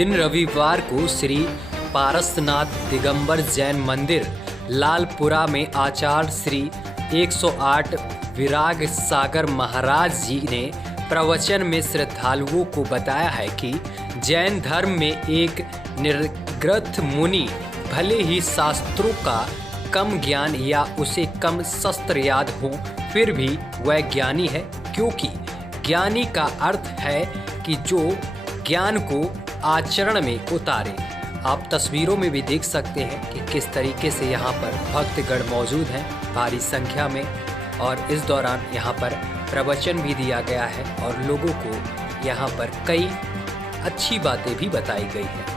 दिन रविवार को श्री पारसनाथ दिगंबर जैन मंदिर लालपुरा में आचार्य श्री 108 विराग सागर महाराज जी ने प्रवचन में श्रद्धालुओं को बताया है कि जैन धर्म में एक निर्ग्रथ मुनि भले ही शास्त्रों का कम ज्ञान या उसे कम शस्त्र याद हो, फिर भी वह ज्ञानी है, क्योंकि ज्ञानी का अर्थ है कि जो ज्ञान को आचरण में उतारे। आप तस्वीरों में भी देख सकते हैं कि किस तरीके से यहाँ पर भक्तगण मौजूद हैं भारी संख्या में, और इस दौरान यहाँ पर प्रवचन भी दिया गया है और लोगों को यहाँ पर कई अच्छी बातें भी बताई गई हैं।